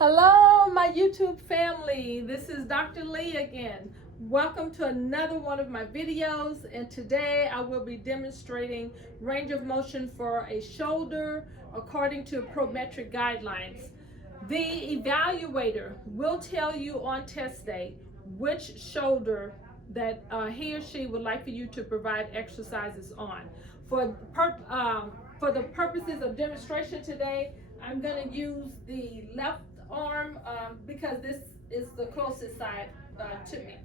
Hello, my YouTube family. This is Dr. Lee again. Welcome to another one of my videos, and today I will be demonstrating range of motion for a shoulder according to Prometric guidelines. The evaluator will tell you on test day which shoulder that he or she would like for you to provide exercises on. For the purposes of demonstration today, I'm going to use the left arm because this is the closest side to me.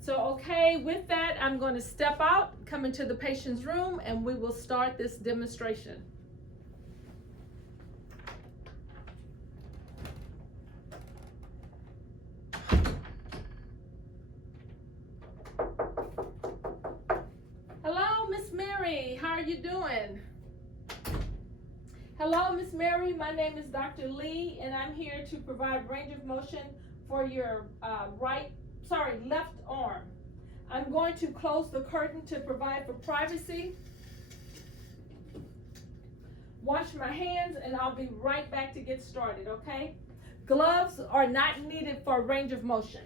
So okay, with that, I'm going to step out, come into the patient's room, and we will start this demonstration. Hello, Miss Mary. How are you doing? Hello, Miss Mary. My name is Dr. Lee, and I'm here to provide range of motion for your left arm. I'm going to close the curtain to provide for privacy. Wash my hands, and I'll be right back to get started, okay? Gloves are not needed for range of motion.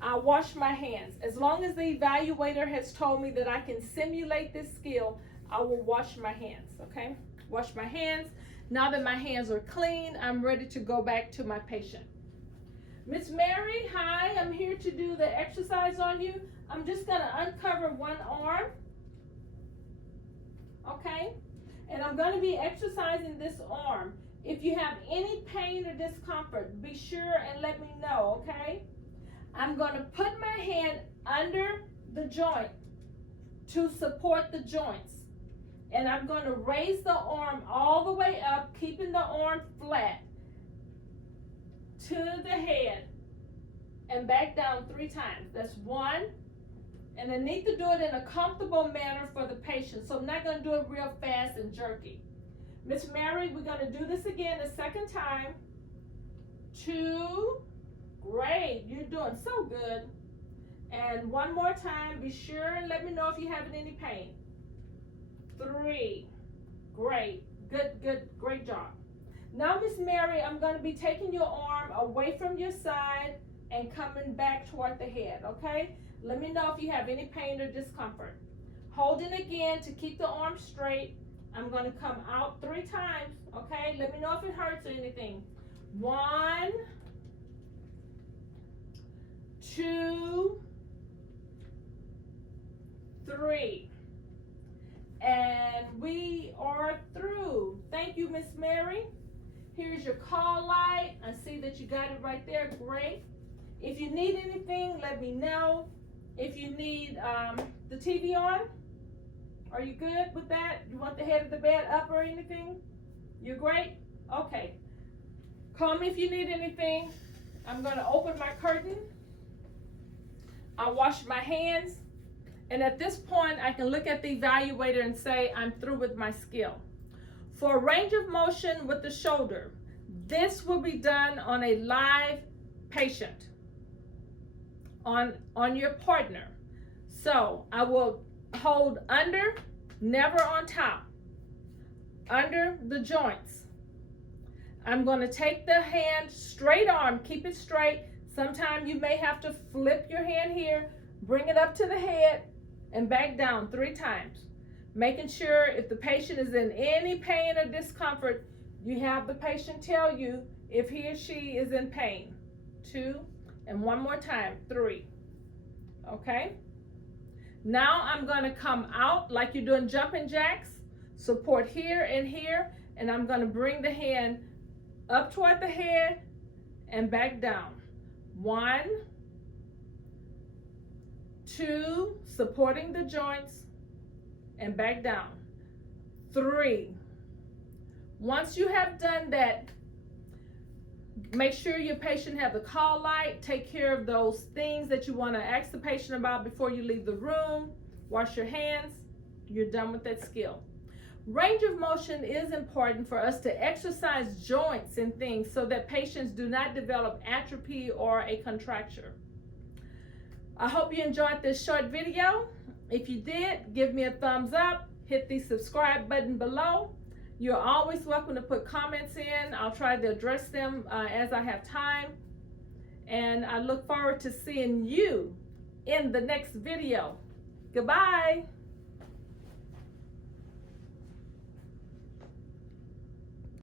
I'll wash my hands. As long as the evaluator has told me that I can simulate this skill, I will wash my hands, okay? Wash my hands. Now that my hands are clean, I'm ready to go back to my patient. Miss Mary, hi, I'm here to do the exercise on you. I'm just gonna uncover one arm, okay? And I'm gonna be exercising this arm. If you have any pain or discomfort, be sure and let me know, okay? I'm gonna put my hand under the joint to support the joints. And I'm going to raise the arm all the way up, keeping the arm flat to the head and back down 3 times. That's 1. And I need to do it in a comfortable manner for the patient. So I'm not going to do it real fast and jerky. Miss Mary, we're going to do this again a second time. 2. Great. You're doing so good. And one more time. Be sure and let me know if you're having any pain. 3. Great. Good. Great job. Now, Miss Mary, I'm going to be taking your arm away from your side and coming back toward the head, okay? Let me know if you have any pain or discomfort. Hold it again to keep the arm straight. I'm going to come out 3 times, okay? Let me know if it hurts or anything. 1, 2, 3. And we are through. Thank you, Miss Mary. Here's your call light. I see that you got it right there. Great. If you need anything, let me know. If you need the TV on, are you good with that? You want the head of the bed up or anything? You're great? Okay. Call me if you need anything. I'm going to open my curtain. I'll wash my hands. And at this point, I can look at the evaluator and say, I'm through with my skill. For range of motion with the shoulder, this will be done on a live patient, on your partner. So I will hold under, never on top, under the joints. I'm going to take the hand, straight arm, keep it straight. Sometimes you may have to flip your hand here, bring it up to the head, and back down 3 times. Making sure if the patient is in any pain or discomfort, you have the patient tell you if he or she is in pain. 2, and one more time, 3. Okay? Now I'm going to come out like you're doing jumping jacks, support here, and I'm going to bring the hand up toward the head and back down. 1, 2, supporting the joints and back down. 3. Once you have done that, make sure your patient have the call light. Take care of those things that you want to ask the patient about before you leave the room. Wash your hands. You're done with that skill. Range of motion is important for us to exercise joints and things so that patients do not develop atrophy or a contracture. I hope you enjoyed this short video. If you did, give me a thumbs up, hit the subscribe button below. You're always welcome to put comments in. I'll try to address them as I have time. And I look forward to seeing you in the next video. Goodbye.